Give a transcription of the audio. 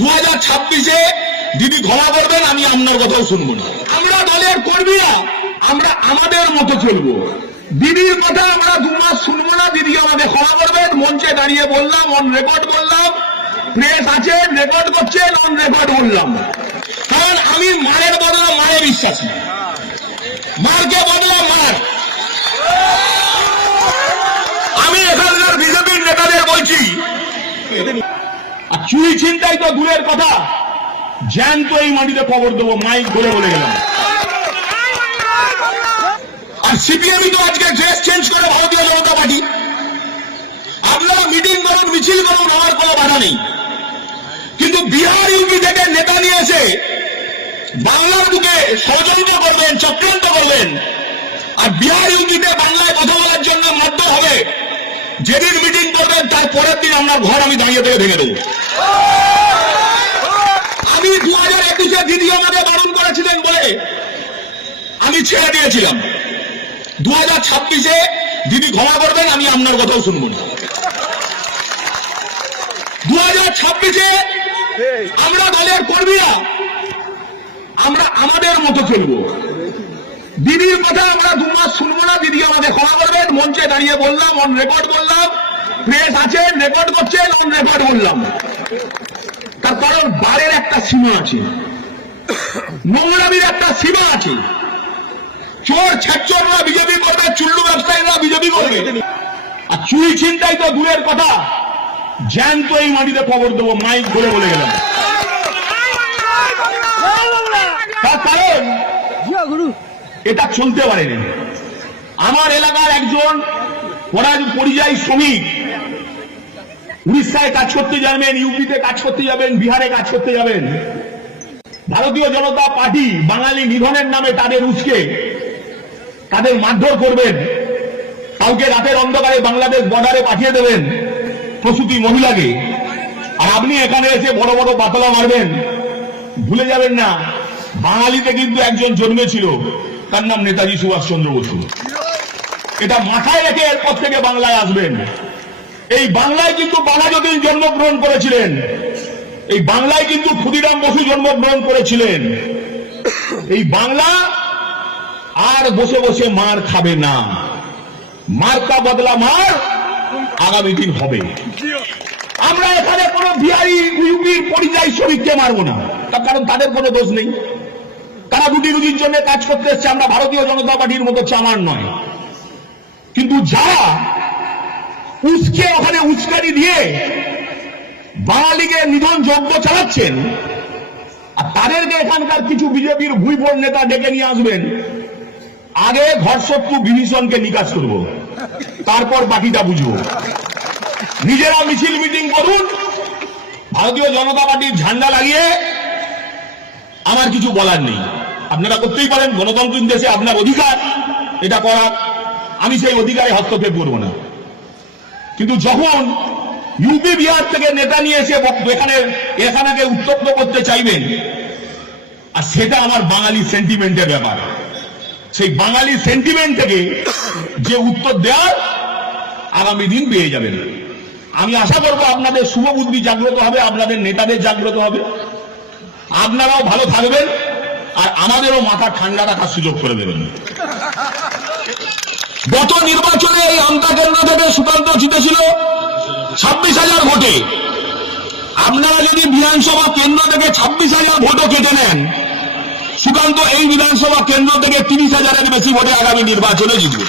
2026-এ দিদি ক্ষমা করবেন, আমি আপনার কথাও শুনবো না। আমরা দলের কর্মীরা আমরা আমাদের মতো চলবো। দিদির কথা আমরা 2 মাস শুনবো না। দিদি আমাদের ক্ষমা করবেন। মঞ্চে দাঁড়িয়ে বললাম, অন রেকর্ড বললাম, প্রেস আছে রেকর্ড করছেন, অন রেকর্ড বললাম। কারণ আমি মারের বদলা মারে বিশ্বাসী, মারকে বদলা মার। আমি এখানকার বিজেপির নেতাদের বলছি, চুরি ছিনতাই তো দূরের কথা, জ্যান্ত এই মাটিতে খবর দেবো, মাইক ধরে বলে গেলাম। আর সিপিএমই তো আজকে ড্রেস চেঞ্জ করে ভারতীয় জনতা পার্টি। আপনারা মিটিং করুন, মিছিল করুন, আমার কোনো বাধা নেই, কিন্তু বিহার ইউপি থেকে নেতা নিয়ে এসে বাংলার বুকে ষড়যন্ত্র করবেন, চক্রান্ত করবেন, আর বিহার ইউপিতে বাংলায় কথা বলার জন্য মধ্য হবে। যেদিন মিটিং করবেন তার পরের দিন আপনার ঘর আমি দাঁড়িয়ে থেকে ভেঙে দেবো। আমি 2021-এ দিদি আমাদের বারণ করেছিলেন বলে আমি ছেড়ে দিয়েছিলাম। 2026-এ দিদি ক্ষমা করবেন, আমি আপনার কথাও শুনবো না। 2026-এ আমরা দলের কর্মীরা আমরা আমাদের মতো চলবো। দিদির কথা আমরা 2 মাস শুনবো না। দিদি আমাদের ক্ষমা করবেন। মঞ্চে দাঁড়িয়ে বললাম, অন রেকর্ড বললাম, প্রেস আছে রেকর্ড করছেন, অন রেকর্ড বললাম। তার কারণ বারের একটা সীমা আছে, নোংরামির একটা সীমা আছে। চোর ছেচররা বিজেপি করবে, চুল্লু ব্যবসায়ীরা বিজেপি করবে, আর চুরি ছিনতাই তো দূরের কথা, জ্যান্ত এই মাটিতে খবর দেবো, মাইক ধরে বলে গেলাম। তার কারণ এটা চলতে পারেনি। আমার এলাকার একজন পরিযায়ী শ্রমিক উড়িষ্যায় কাজ করতে যাবেন, ইউপিতে কাজ করতে যাবেন, বিহারে কাজ করতে যাবেন, ভারতীয় জনতা পার্টি বাঙালি নিধনের নামে তাদের উস্কে তাদের মারধর করবেন, কাউকে রাতের অন্ধকারে বাংলাদেশ বর্ডারে পাঠিয়ে দেবেন প্রসূতি মহিলাকে, আর আপনি এখানে এসে বড় বড় পাতলা মারবেন। ভুলে যাবেন না, বাঙালিতে কিন্তু একজন জন্মেছিল, তার নাম নেতাজি সুভাষচন্দ্র বসু। এটা মাথায় রেখে এরপর থেকে বাংলায় আসবেন। এই বাংলায় কিন্তু বাঘাযতীন জন্মগ্রহণ করেছিলেন, এই বাংলায় কিন্তু ক্ষুদিরাম বসু জন্মগ্রহণ করেছিলেন। এই বাংলা আর বসে বসে মার খাবে না, মার্কা বদলা মার আগামী দিন হবে। আমরা এখানে কোনো বিহারি ইউপির পরিযায়ী শ্রমিককে মারবো না, তার কারণ তাদের কোনো দোষ নেই, তারা রুটি রুজির জন্য কাজ করতে এসছে। আমরা ভারতীয় জনতা পার্টির মতো চামার নয়। কিন্তু যারা উস্কে ওখানে উস্কানি দিয়ে বাঙালিকে নিধন যজ্ঞ চালাচ্ছেন, আর তাদেরকে এখানকার কিছু বিজেপির ভুইফোড় নেতা ডেকে নিয়ে আসবেন। আগে ঘরশত্রু বিভীষণকে নিকাশ করব, তারপর বাকিটা বুঝবো। নিজেরা মিছিল মিটিং করুন, ভারতীয় জনতা পার্টির ঝান্ডা লাগিয়ে, আমার কিছু বলার নেই। আপনারা করতেই পারেন, গণতান্ত্রিক দেশে আপনার অধিকার এটা করার, আমি সেই অধিকারে হস্তক্ষেপ করব না। কিন্তু যখন ইউপি বিহার থেকে নেতা নিয়ে এসে এখানে উত্তপ্ত করতে চাইবেন, আর সেটা আমার বাঙালি সেন্টিমেন্টের ব্যাপার, সেই বাঙালি সেন্টিমেন্ট থেকে যে উত্তর দেওয়ার আগামী দিন পেয়ে যাবেন। আমি আশা করব আপনাদের শুভ বুদ্ধি জাগ্রত হবে, আপনাদের নেতাদের জাগ্রত হবে, আপনারাও ভালো থাকবেন, আর আমাদেরও মাথা ঠান্ডা রাখার সুযোগ করে দেবেন। গত নির্বাচনে এই আমতা কেন্দ্র থেকে সুকান্ত জিতেছিল 26,000 ভোটে। আপনারা যদি বিধানসভা কেন্দ্র থেকে 26,000 ভোটও কেটে নেন, সুকান্ত এই বিধানসভা কেন্দ্র থেকে 30,000-এর বেশি ভোটে আগামী নির্বাচনে জিতবে।